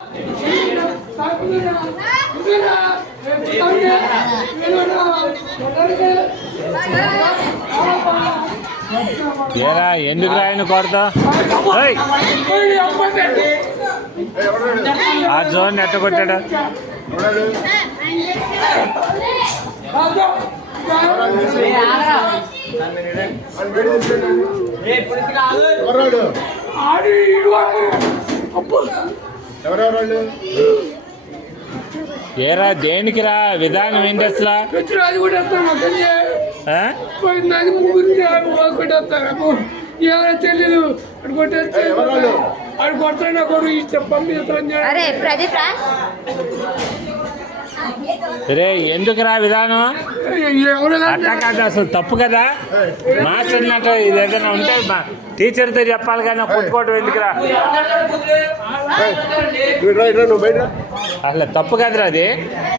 ఏరా ఎందుకు రాయను కొడతా ఆ జోన్ ఎట్ట కొట్టాడు ఏరా దేనికి రా విధానం ఏంటి అసలు తెలీదు అడు కొడతాడు కొడు అరే ప్రదీప్ రా రే ఎందుకు రా విధానం అట్లా కాదు అసలు తప్పు కదా మాస్టర్ అన్నట్టు ఇది ఏదైనా ఉంటే టీచర్తో చెప్పాలి కానీ కొట్టుకోవడం ఎందుకురా అసలు తప్పు కదరా అది.